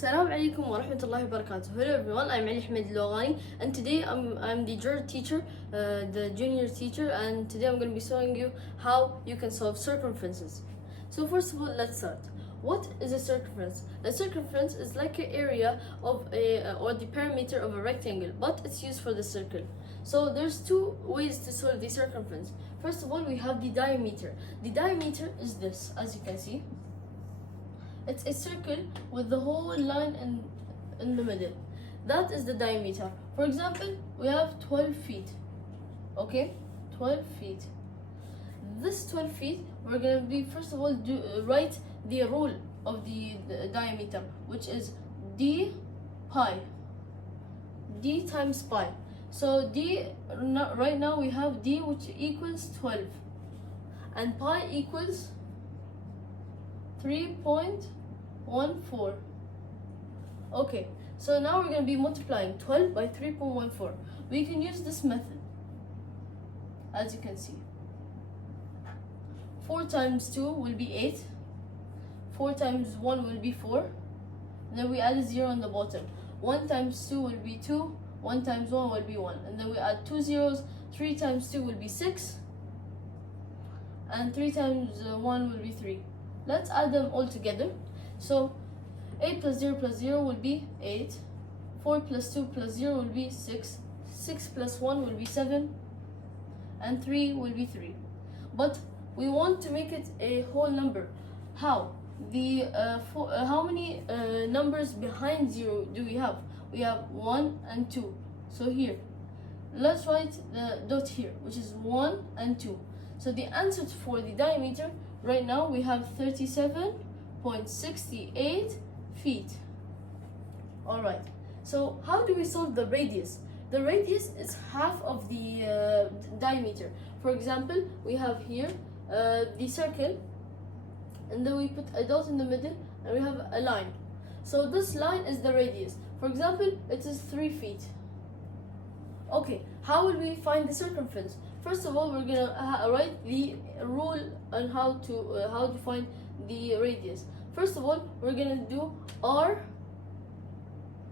Assalamu alaikum wa rahmatullahi wa barakatuh. Hello everyone, I'm Ali Ahmed Logani, and today I'm the Georgia teacher, the junior teacher, and today I'm going to be showing you how you can solve circumferences. So first of all, let's start. What is a circumference? A circumference is like an area of or the perimeter of a rectangle, but it's used for the circle. So there's two ways to solve the circumference. First of all, we have the diameter. The diameter is this, as you can see. It's a circle with the whole line in the middle. That is the diameter. For example, we have 12 feet. Okay, 12 feet. This 12 feet, we're going to be first of all write the rule of the diameter, which is d pi. D times pi. So d, right now we have d, which equals 12, and pi equals 3.14. Okay, so now we're going to be multiplying 12 by 3.14. We can use this method, as you can see. 4 times 2 will be 8. 4 times 1 will be 4. And then we add a 0 on the bottom. 1 times 2 will be 2. 1 times 1 will be 1. And then we add 2 zeros. 3 times 2 will be 6. And 3 times 1 will be 3. Let's add them all together. So 8 plus 0 will be 8. 4 plus 2 plus 0 will be 6. 6 plus 1 will be 7. And 3 will be 3. But we want to make it a whole number. How? How many numbers behind 0 do we have? We have 1 and 2. So here, let's write the dot here, which is 1 and 2. So the answer for the diameter, right now we have 37.68 feet. Alright, so how do we solve the radius? The radius is half of the diameter. For example, we have here the circle, and then we put a dot in the middle, and we have a line. So this line is the radius. For example, it is 3 feet. Okay, how will we find the circumference? First of all, we're gonna write the rule on how to find the radius. First of all, we're gonna do r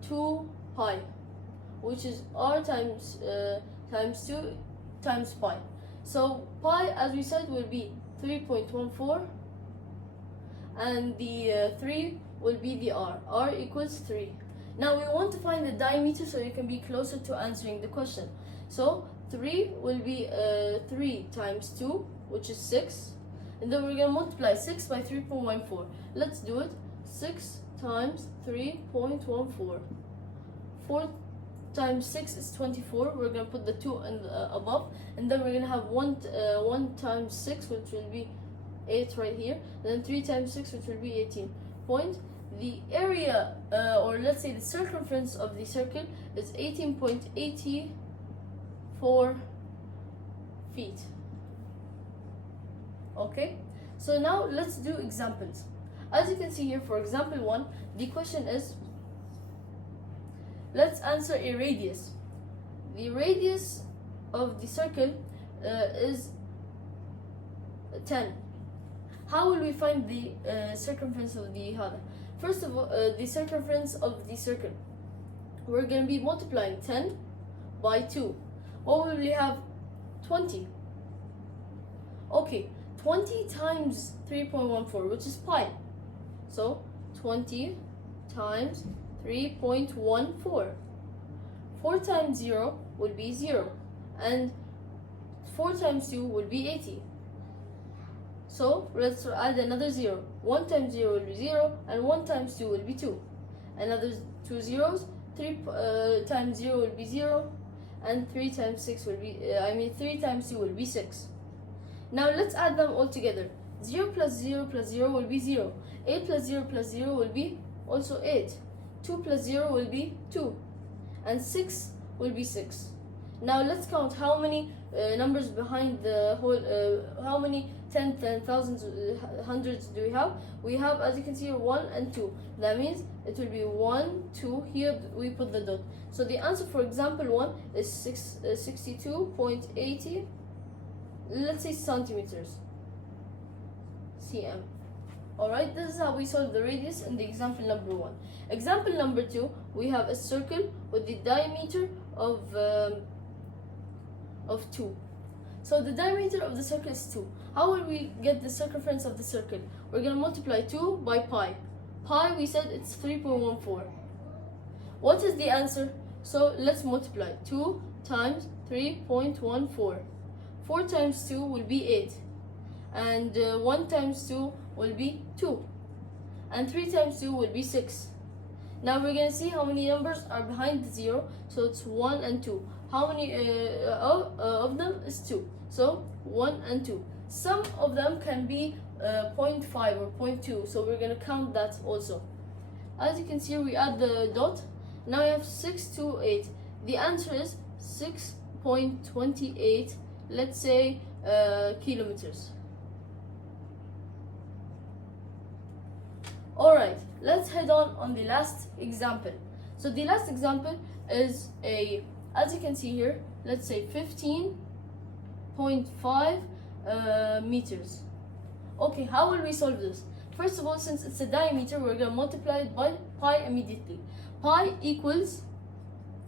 2 pi, which is r times 2 times pi. So pi, as we said, will be 3.14, and the 3 will be the r. R equals 3. Now we want to find the diameter so you can be closer to answering the question. So 3 will be 3 times 2, which is 6. And then we're going to multiply 6 by 3.14. Let's do it. 6 times 3.14. 4 times 6 is 24. We're going to put the 2 in above. And then we're going to have 1 times 6, which will be 8 right here. And then 3 times 6, which will be 18. The area, or let's say the circumference of the circle, is 18.84 feet. Okay, so now let's do examples. As you can see here, for example 1, the question is, let's answer a radius. The radius of the circle is 10. How will we find the circumference of the hada? First of all, the circumference of the circle. We're going to be multiplying 10 by 2. What will we have? 20. Okay, 20 times 3.14, which is pi. So 20 times 3.14. 4 times 0 will be 0. And 4 times 2 will be 80. So let's add another 0. 1 times 0 will be 0, and 1 times 2 will be 2. Another 2 zeros. 3 times 0 will be 0, and 3 times 6 will be 3 times 2 will be 6. Now let's add them all together. 0 plus 0 plus 0 will be 0. 8 plus 0 plus 0 will be also 8. 2 plus 0 will be 2. And 6 will be 6. Now let's count how many numbers behind the whole, how many tens and thousands, hundreds do we have? We have, as you can see, 1 and 2. That means it will be 1, 2, here we put the dot. So the answer for example 1 is 62.80, let's say centimeters, cm. Alright, this is how we solve the radius in the example number 1. Example number 2, we have a circle with the diameter of 2. So the diameter of the circle is 2. How will we get the circumference of the circle? We're going to multiply 2 by pi. Pi, we said it's 3.14. What is the answer? So let's multiply 2 times 3.14. 4 times 2 will be 8. And 1 times 2 will be 2. And 3 times 2 will be 6. Now we're going to see how many numbers are behind the 0. So it's 1 and 2. How many of them is 2? So 1 and 2. Some of them can be 0.5 or 0.2. So we're going to count that also. As you can see, we add the dot. Now we have 6 to 8. The answer is 6.28, let's say, kilometers. Alright, let's head on the last example. So the last example is as you can see here, let's say 15.5 meters. Okay, how will we solve this? First of all, since it's a diameter, we're going to multiply it by pi immediately. Pi equals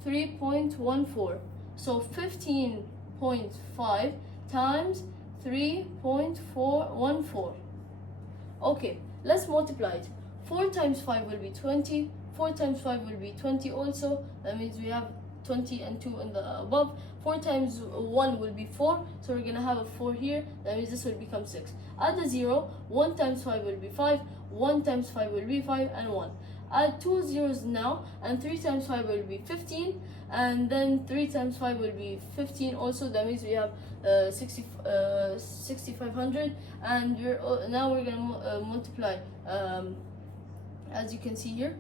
3.14. So 15.5 times 3.414. Okay, let's multiply it. 4 times 5 will be 20. 4 times 5 will be 20 also. That means we have 20 and 2 in the above. 4 times 1 will be 4. So we're going to have a 4 here. That means this will become 6. Add the 0. 1 times 5 will be 5. 1 times 5 will be 5 and 1. Add 2 zeros now, and 3 times 5 will be 15, and then 3 times 5 will be 15 also. That means we have 6,500, and now we're going to multiply, as you can see here,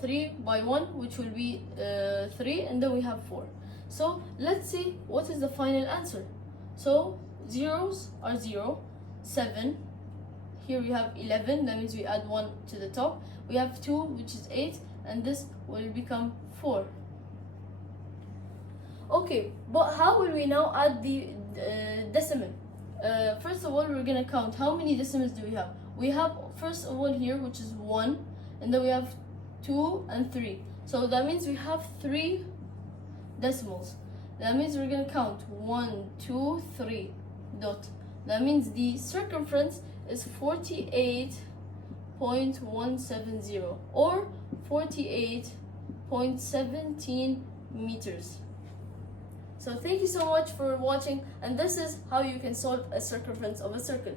3 by 1, which will be 3, and then we have 4. So let's see what is the final answer. So zeros are 0, 7. Here we have 11, that means we add 1 to the top. We have 2, which is 8, and this will become 4. Okay, but how will we now add the decimal? First of all, we're going to count how many decimals do we have. We have, first of all, here, which is 1, and then we have 2 and 3. So that means we have 3 decimals. That means we're going to count 1, 2, 3, dot. That means the circumference is 48.170 or 48.17 meters. So thank you so much for watching, and this is how you can solve a circumference of a circle.